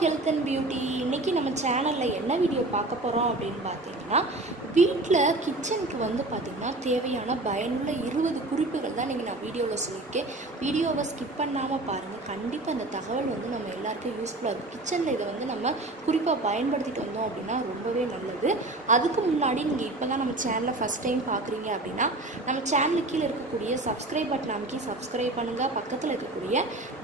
Health and beauty. இன்றைக்கி நம்ம சேனலில் என்ன வீடியோ பார்க்க போகிறோம் அப்படின்னு பார்த்தீங்கன்னா, வீட்டில் கிச்சனுக்கு பார்த்திங்கன்னா தேவையான பயனுள்ள 20 குறிப்புகள் தான் இன்றைக்கி நான் வீடியோவில் சொல்லியிருக்கேன். வீடியோவை ஸ்கிப் பண்ணாமல் பாருங்கள். கண்டிப்பாக இந்த தகவல் நம்ம எல்லாருக்கும் யூஸ்ஃபுல்லாக இருக்கும். கிச்சனில் இதை நம்ம குறிப்பாக பயன்படுத்திட்டு வந்தோம் அப்படின்னா ரொம்பவே நல்லது. அதுக்கு முன்னாடி நீங்கள் இப்போ தான் நம்ம சேனலை ஃபஸ்ட் டைம் பார்க்குறீங்க அப்படின்னா, நம்ம சேனலுக்கு கீழே இருக்கக்கூடிய சப்ஸ்கிரைப் பட்டன் அமைக்கி சப்ஸ்கிரைப் பண்ணுங்கள். பக்கத்தில் இருக்கக்கூடிய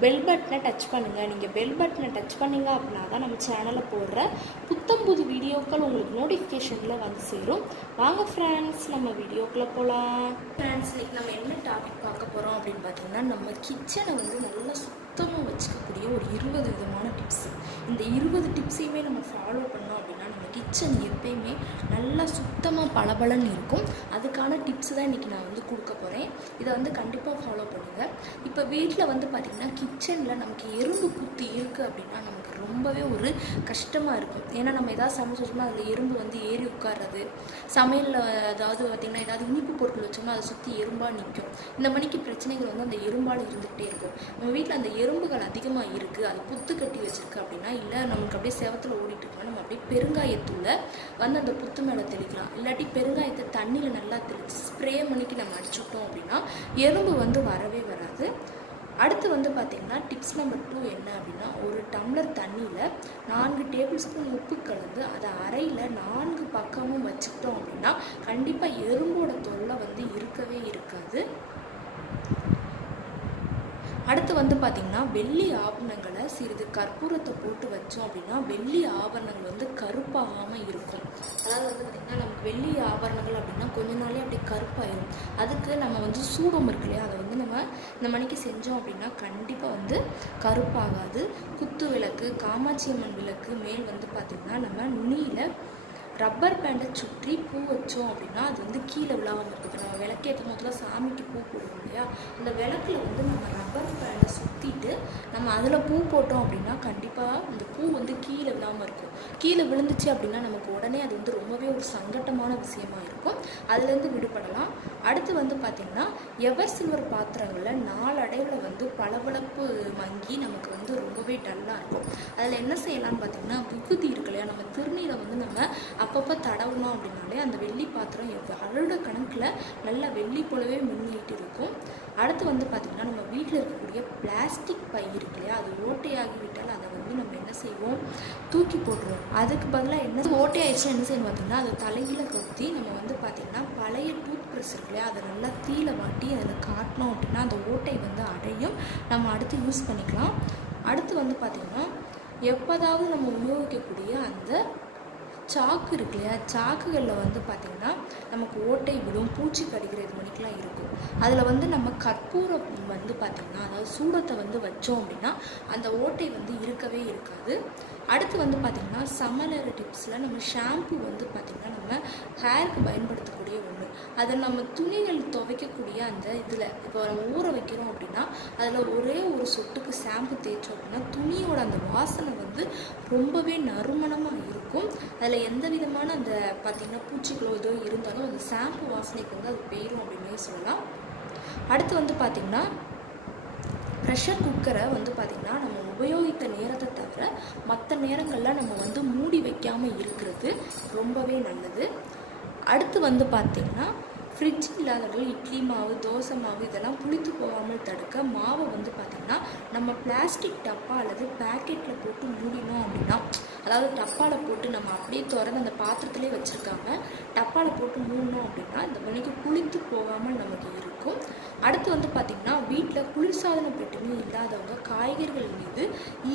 பெல் பட்டனை டச் பண்ணுங்கள். நீங்கள் பெல் பட்டனை டச் பண்ணிங்க அப்படின்னா தான் நம்ம சேனலில் போடுற புத்தம்புது வீடியோக்கள் உங்களுக்கு நோட்டிஃபிகேஷனில் வந்து சேரும். வாங்க ஃப்ரெண்ட்ஸ், நம்ம வீடியோக்குள்ளே போகலாம். ஃப்ரெண்ட்ஸ், இன்றைக்கி நம்ம என்ன டாபிக் பார்க்க போகிறோம் அப்படின்னு பார்த்தீங்கன்னா, நம்ம கிச்சனை நல்லா சுத்தமாக வச்சுக்கக்கூடிய ஒரு 20 விதமான டிப்ஸு. இந்த 20 டிப்ஸையுமே நம்ம ஃபாலோ பண்ணோம் அப்படின்னா நம்ம கிச்சன் எப்பயுமே நல்லா சுத்தமாக பளபளன்னு இருக்கும். அதுக்கான டிப்ஸ் தான் இன்றைக்கி நான் கொடுக்க போகிறேன். இதை கண்டிப்பாக ஃபாலோ பண்ணுங்கள். இப்போ வீட்டில் பார்த்திங்கன்னா கிச்சனில் நமக்கு எறும்பு குத்தி இருக்குது அப்படின்னா நமக்கு ரொம்பவே ஒரு கஷ்டமாக இருக்கும். ஏன்னா நம்ம எதாவது சமைச்சு வச்சோம்னா அதில் எறும்பு ஏறி உட்கார்றது, சமையலில் அதாவது பார்த்திங்கன்னா ஏதாவது இனிப்பு பொருட்கள் வச்சோம்னா அதை சுற்றி எறும்பாக நிற்கும். இந்த மணிக்கு பிரச்சனைகள் அந்த எறும்பால் இருந்துகிட்டே இருக்கும். நம்ம வீட்டில் அந்த எறும்புகள் அதிகமாக இருக்குது, அது புத்து கட்டி வச்சுருக்கு அப்படின்னா, இல்லை நமக்கு அப்படியே செவத்தில் ஓடிட்டு இருக்கோம், நம்ம அப்படியே பெருங்காயத்தூளை அந்த புத்து மேலே தெளிக்கலாம். இல்லாட்டி பெருங்காயத்தை தண்ணியில் நல்லா தெளித்து ஸ்ப்ரே மணிக்கு நம்ம அடிச்சுட்டோம் அப்படின்னா எறும்பு வரவே வராது. அடுத்து பார்த்திங்கன்னா டிப்ஸ் நம்பர் 2 என்ன அப்படின்னா, ஒரு டம்ளர் தண்ணியில் 4 டேபிள் ஸ்பூன் உப்பு கலந்து அதை அறையில் 4 பக்கமும் வச்சுக்கிட்டோம் அப்படின்னா கண்டிப்பாக எறும்போட தொல்லை இருக்கவே இருக்காது. அடுத்து பார்த்திங்கன்னா, வெள்ளி ஆபரணங்களை சிறிது கற்பூரத்தை போட்டு வச்சோம் அப்படின்னா வெள்ளி ஆபரணங்கள் கருப்பாகாமல் இருக்கும். அதாவது பார்த்திங்கன்னா நமக்கு வெள்ளி ஆபரணங்கள் அப்படின்னா கொஞ்ச நாளே அப்படியே கருப்பாயிடும். அதுக்கு நம்ம சூடம் இருக்கு இல்லையா, அதை நம்ம இந்த மணிக்கு செஞ்சோம் அப்படின்னா கண்டிப்பாக கருப்பாகாது. குத்து விளக்கு, காமாட்சி அம்மன் விளக்கு மேல் பார்த்திங்கன்னா நம்ம நுனியில் ரப்பர் பேண்டை சுற்றி பூ வச்சோம் அப்படின்னா அது கீழே விழாமல் இருக்குது. நம்ம விளக்கேற்றும் போதுலாம் சாமிக்கு பூ போடுவோம் இல்லையா, அந்த விளக்கில் நம்ம ரப்பர் பேண்டை சுற்றிட்டு நம்ம அதில் பூ போட்டோம் அப்படின்னா கண்டிப்பாக அந்த பூ கீழே விழாமல் இருக்கும். கீழே விழுந்துச்சு அப்படின்னா நமக்கு உடனே அது ரொம்பவே ஒரு சங்கட்டமான விஷயமா இருக்கும். அதுலேருந்து விடுபடலாம். அடுத்து பார்த்திங்கன்னா, எவர் சில்வர் பாத்திரங்களில் நாளடைவில் பளபளப்பு மங்கி நமக்கு ரொம்பவே டல்லாக இருக்கும். அதில் என்ன செய்யலாம்னு பார்த்திங்கன்னா, விபூதி இருக்கு இல்லையா, நம்ம திருநீரை நம்ம அப்பப்போ தடவணும் அப்படின்னாலே அந்த வெள்ளி பாத்திரம் வருட கணக்கில் நல்லா வெள்ளி போலவே மின்னிட்டு இருக்கும். அடுத்து பார்த்திங்கன்னா, நம்ம வீட்டில் இருக்கக்கூடிய பிளாஸ்டிக் பை இருக்கு இல்லையா, அது ஓட்டையாகிவிட்டால் அதை நம்ம என்ன செய்வோம், தூக்கி போட்டுருவோம். அதுக்கு பதிலாக என்ன ஓட்டையாயிடுச்சுன்னா என்ன செய்யணும் பார்த்திங்கன்னா, அதை தலையில் கவுத்தி நம்ம பார்த்திங்கன்னா பழைய டூத் ப்ரஷ் இருக்கு இல்லையா, அதை நல்லா தீயில வாட்டி அதில் காட்டினோம் அப்படின்னா அந்த ஓட்டை அடையும். நம்ம அடுத்து யூஸ் பண்ணிக்கலாம். அடுத்து பார்த்திங்கன்னா, எப்போதாவது நம்ம உபயோகிக்கக்கூடிய அந்த சாக்கு இருக்கு இல்லையா, சாக்குகளில் பார்த்திங்கன்னா நமக்கு ஓட்டை விடும், பூச்சி கடிக்கிற இது மணிக்கெலாம் இருக்கும். அதில் நம்ம கற்பூரம் பார்த்திங்கன்னா அதாவது சூடத்தை வச்சோம் அப்படின்னா அந்த ஓட்டை இருக்கவே இருக்காது. அடுத்து பார்த்திங்கன்னா, சமையல் டிப்ஸில் நம்ம ஷாம்பு பார்த்திங்கன்னா நம்ம ஹேருக்கு பயன்படுத்தக்கூடிய ஒன்று. அதை நம்ம துணிகள் துவைக்கக்கூடிய அந்த இதில் இப்போ நம்ம ஊற வைக்கிறோம் அப்படின்னா அதில் ஒரே ஒரு சொட்டுக்கு ஷாம்பு தேய்ச்சோம் அப்படின்னா துணியோட அந்த வாசனை ரொம்பவே நறுமணமாக இருக்கும். அதில் எந்த விதமான அந்த பார்த்திங்கன்னா பூச்சிகளோ ஏதோ இருந்தாலும் அந்த ஷாம்பு வாசனைக்கு அது போயிடும் அப்படின்னே சொல்லலாம். அடுத்து பார்த்திங்கன்னா, ப்ரெஷர் குக்கரை பார்த்திங்கன்னா நம்ம உபயோகித்த நேரத்தை தவிர மற்ற நேரங்களில் நம்ம மூடி வைக்காமல் இருக்கிறது ரொம்பவே நல்லது. அடுத்து பார்த்திங்கன்னா, ஃப்ரிட்ஜ் இல்லாதவர்கள் இட்லி மாவு, தோசை மாவு இதெல்லாம் புளித்து போகாமல் தடுக்க மாவை பார்த்திங்கன்னா நம்ம பிளாஸ்டிக் டப்பா அல்லது பேக்கெட்டில் போட்டு மூடினோம் அப்படின்னா, அதாவது டப்பாவில் போட்டு நம்ம அப்படியே திறந்து அந்த பாத்திரத்திலே வச்சுருக்காங்க, டப்பாவில் போட்டு மூடினோம் அப்படின்னா இந்த மணிக்கு புளித்து போகாமல் நமக்கு இருக்கும். அடுத்து பார்த்திங்கன்னா, வீட்டில் குளிர்சாதன பெட்டுமே இல்லாதவங்க காய்கறிகள் மீது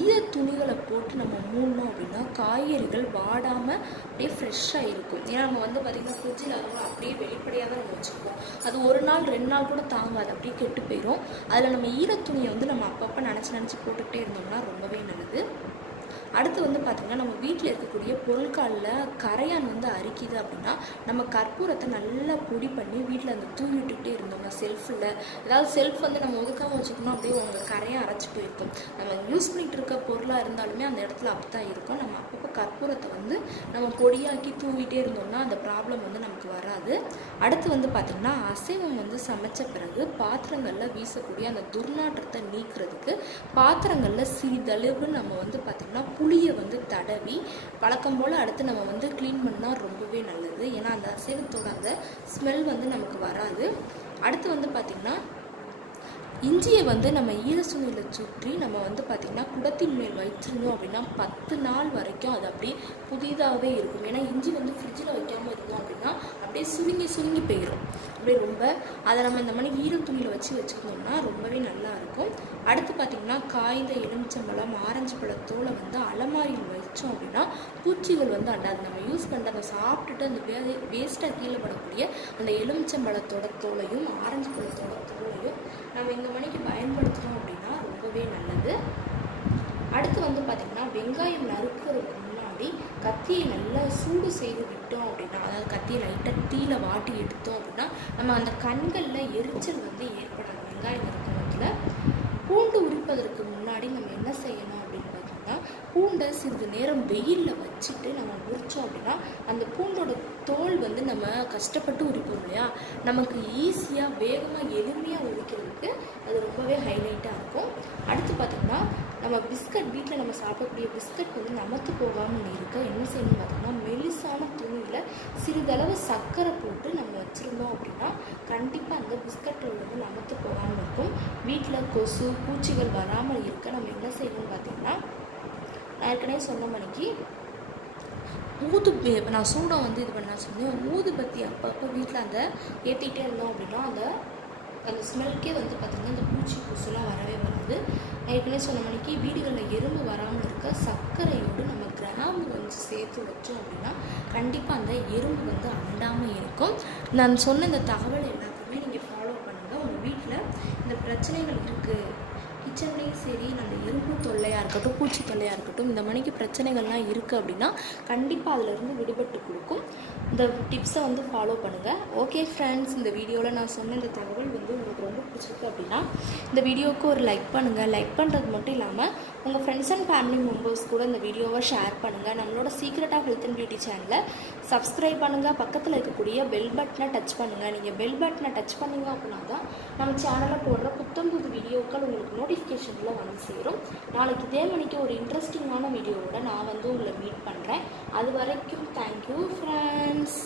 ஈர துணிகளை போட்டு நம்ம மூடினோம் அப்படின்னா காய்கறிகள் வாடாமல் அப்படியே ஃப்ரெஷ்ஷாக இருக்கும். ஏன்னா நம்ம பார்த்திங்கன்னா ஃப்ரிட்ஜில் அப்படியே வெளிப்படையாக தான் நம்ம வச்சுருக்கோம். அது 1 நாள் 2 நாள் கூட தாங்காது, அப்படியே கெட்டு போயிடும். அதில் நம்ம ஈர துணியை நம்ம அப்பப்போ நினச்சி போட்டுக்கிட்டே இருந்தோம்னா ரொம்பவே நல்லது. அடுத்து பார்த்திங்கன்னா, நம்ம வீட்டில் இருக்கக்கூடிய பொருட்களில் கரையான் அரிக்குது அப்படின்னா நம்ம கற்பூரத்தை நல்லா பொடி பண்ணி வீட்டில் தூவி விட்டுக்கிட்டே இருந்தோம்னா செல்ஃபில் ஏதாவது செல்ஃப் நம்ம ஒதுக்காமல் வச்சுக்கணும் அப்படியே உங்கள் கரையாக அரைச்சி போயிருக்கும். நம்ம யூஸ் பண்ணிகிட்டு இருக்க பொருளாக இருந்தாலுமே அந்த இடத்துல அப்படி தான் இருக்கும். நம்ம அப்பப்போ கற்பூரத்தை நம்ம பொடியாக்கி தூவிட்டே இருந்தோம்னா அந்த ப்ராப்ளம் நமக்கு வராது. அடுத்து பார்த்திங்கன்னா, அசைவம் சமைச்ச பிறகு பாத்திரங்களில் வீசக்கூடிய அந்த துர்நாற்றத்தை நீக்கிறதுக்கு பாத்திரங்களில் சிறிதளவு நம்ம பார்த்திங்கன்னா புளியை வந்து தடவி வழக்கம் போல் அடுத்து நம்ம வந்து க்ளீன் பண்ணால் ரொம்பவே நல்லது. ஏன்னா அந்த அசைவத்தோட அந்த ஸ்மெல் வந்து நமக்கு வராது. அடுத்து வந்து பார்த்திங்கன்னா இஞ்சியை வந்து நம்ம ஈரத்துணியில் சுற்றி நம்ம வந்து பார்த்திங்கன்னா குடத்தின் மேல் வச்சிருந்தோம் அப்படின்னா 10 நாள் வரைக்கும் அது அப்படியே புதிதாகவே இருக்கும். ஏன்னா இஞ்சி வந்து ஃப்ரிட்ஜில் வைக்காமல் இருந்தோம் அப்படின்னா அப்படியே சுருங்கி போயிடும். அப்படியே ரொம்ப அதை நம்ம இந்த மாதிரி ஈரத்துணியில் வச்சுருந்தோம்னா ரொம்பவே நல்லா இருக்கும். அடுத்து பார்த்திங்கன்னா காய்ந்த எலுமிச்சம்பழம் ஆரஞ்சு பழத்தோலை வந்து அலமாரியில் வச்சோம் அப்படின்னா பூச்சிகள் வந்து அண்டாது. நம்ம யூஸ் பண்ணுற அதை சாப்பிட்டுட்டு அந்த வேஸ்ட்டாக கீழே படக்கூடிய அந்த எலுமிச்சம்பழத்தோட தோலையும் ஆரஞ்சு பழத்தோட தோலையும் நம்ம இந்த மணிக்கு பயன்படுத்துகிறோம் அப்படின்னா ரொம்பவே நல்லது. அடுத்து வந்து பார்த்திங்கன்னா வெங்காயம் நறுக்கிறதுக்கு முன்னாடி கத்தியை நல்லா சூடு செய்து விட்டோம் அப்படின்னா, அதாவது கத்தியை லைட்டாக தீயில வாட்டி எடுத்தோம் அப்படின்னா நம்ம அந்த கண்களில் எரிச்சல் வந்து ஏற்படாது. வெங்காயம் நறுக்கிறதுல பூண்டு உரிப்பதற்கு முன்னாடி நம்ம என்ன செய்யணும் அப்படின்னு பார்த்தீங்கன்னா, பூண்டை சிறிது நேரம் வெயிலில் வச்சுட்டு நம்ம உரித்தோம் அப்படின்னா அந்த பூண்டோட தோல் வந்து நம்ம கஷ்டப்பட்டு உரிப்போம் இல்லையா, நமக்கு ஈஸியாக வேகமாக எளிமையாக உரிக்கிறதுக்கு அது ரொம்பவே ஹைலைட்டாக இருக்கும். அடுத்து பார்த்திங்கன்னா நம்ம பிஸ்கட் வீட்டில் நம்ம சாப்பிடக்கூடிய பிஸ்கட் வந்து நமத்து போகாமல் இருக்க என்ன செய்யணும்னு பார்த்தோம்னா மெலிசான துணியில் சிறிதளவு சர்க்கரை போட்டு நம்ம வச்சுருந்தோம் அப்படின்னா கண்டிப்பாக அந்த பிஸ்கட்டில் வந்து நமத்து போகாமல் இருக்கும். வீட்டில் கொசு பூச்சிகள் வராமல் இருக்க நம்ம என்ன செய்யணும்னு பார்த்திங்கன்னா, நான் ஏற்கனவே சொன்ன மணிக்கு நான் சூடம் வந்து இது பண்ண சொன்னேன். ஊதுபத்தி அப்பப்போ வீட்டில் அந்த ஏற்றிக்கிட்டே இருந்தோம் அப்படின்னா அந்த ஸ்மெல்க்கே வந்து பார்த்திங்கன்னா இந்த பூச்சி கொசுலாம் வரவே வராது. ஏற்கனவே சொன்ன மணிக்கு வீடுகளில் எறும்பு வராமல் இருக்க சர்க்கரையோடு நம்ம கிராம்பு கொஞ்சம் சேர்த்து வச்சோம் அப்படின்னா கண்டிப்பாக அந்த எறும்பு வந்து அண்டாமல் இருக்கும். நான் சொன்ன இந்த தகவல் எல்லாத்தையுமே நீங்கள் ஃபாலோ பண்ணுங்கள். உங்கள் வீட்டில் இந்த பிரச்சனைகள் இருக்குது, கிச்சன்லேயும் சரி அந்த எறும்பு தொல்லையாக இருக்கட்டும் பூச்சி தொல்லையாக இருக்கட்டும் இந்த மணிக்கு பிரச்சனைகள்லாம் இருக்குது அப்படின்னா கண்டிப்பாக அதிலிருந்து விடுபட்டு கொடுக்கும். இந்த டிப்ஸை வந்து ஃபாலோ பண்ணுங்கள். ஓகே ஃப்ரெண்ட்ஸ், இந்த வீடியோவில் நான் சொன்ன இந்த தகவல் வந்து உங்களுக்கு ரொம்ப பிடிச்சிருக்கு அப்படின்னா இந்த வீடியோவுக்கு ஒரு லைக் பண்ணுங்கள். லைக் பண்ணுறது மட்டும் இல்லாமல் உங்கள் ஃப்ரெண்ட்ஸ் அண்ட் ஃபேமிலி மெம்பர்ஸ் கூட இந்த வீடியோவை ஷேர் பண்ணுங்கள். நம்மளோட secret of health and beauty சேனலை சப்ஸ்கிரைப் பண்ணுங்கள். பக்கத்தில் இருக்கக்கூடிய பெல் பட்டனை டச் பண்ணுங்கள். நீங்கள் பெல் பட்டனை டச் பண்ணிங்க அப்படின்னா தான் நம்ம சேனலில் போடுற புத்தம்புது வீடியோக்கள் உங்களுக்கு நோட்டிஃபிகேஷனில் வந்து சேரும். நாளைக்கு இதே மணிக்கு ஒரு இன்ட்ரெஸ்டிங்கான வீடியோவோட நான் வந்து உங்களை மீட் பண்ணுறேன். அது வரைக்கும் தேங்க்யூ ஃப்ரெண்ட்ஸ்.